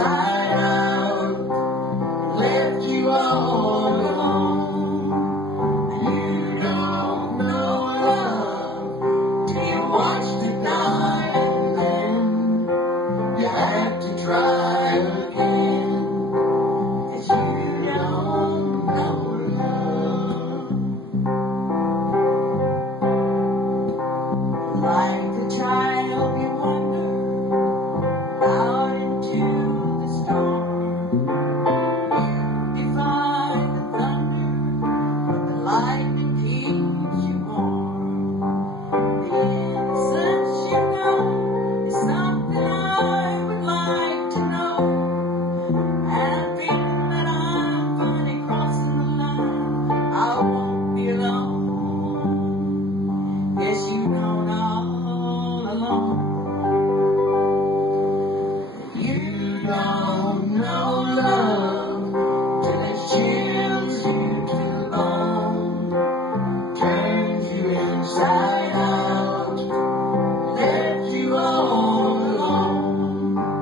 inside out, left you all alone. You don't know love till you watched it die, and then you have to try again, 'cause you don't know love. Like a child you wander out into the storm. You defy the thunder, but the lightning keeps you warm. The innocence you know is something I would like to know, and a feeling that I'm finally crossing the line. I won't be alone. Yes, you know all alone. You don't know love till it chills you to the bone, turns you inside out, left you all alone.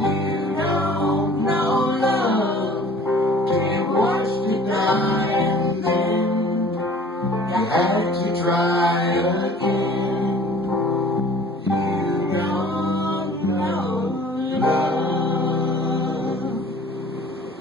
You don't know love till you watched it die, and then you had to try again.